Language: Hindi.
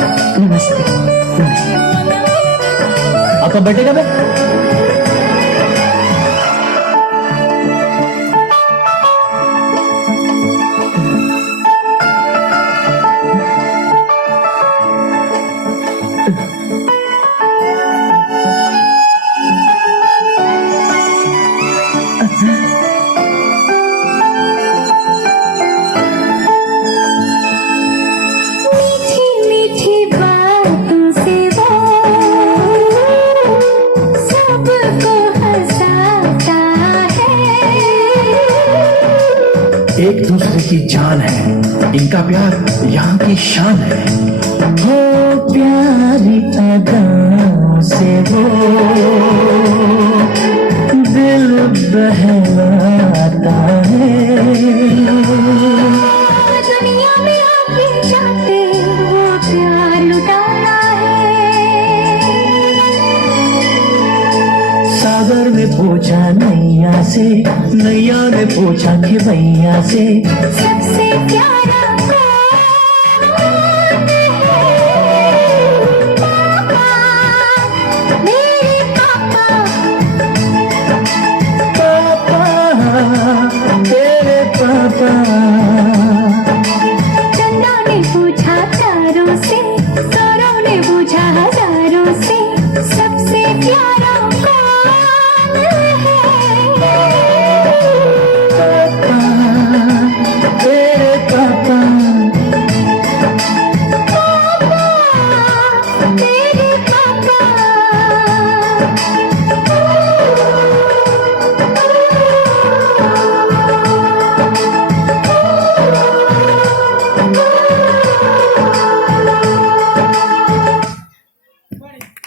नमस्ते। आप कब बैठेगा बे? मीठी मीठी बातों से वो सबको हंसाता है। एक दूसरे की जान है, इनका प्यार यहाँ की शान है। हो प्यारी अदाओं से वो दिल बहलाता है। दुनिया में आके चाहते वो प्यार लुटाना है। सागर ने पूछा नैया से, नैया ने पूछा कि भैया से सबसे प्यारा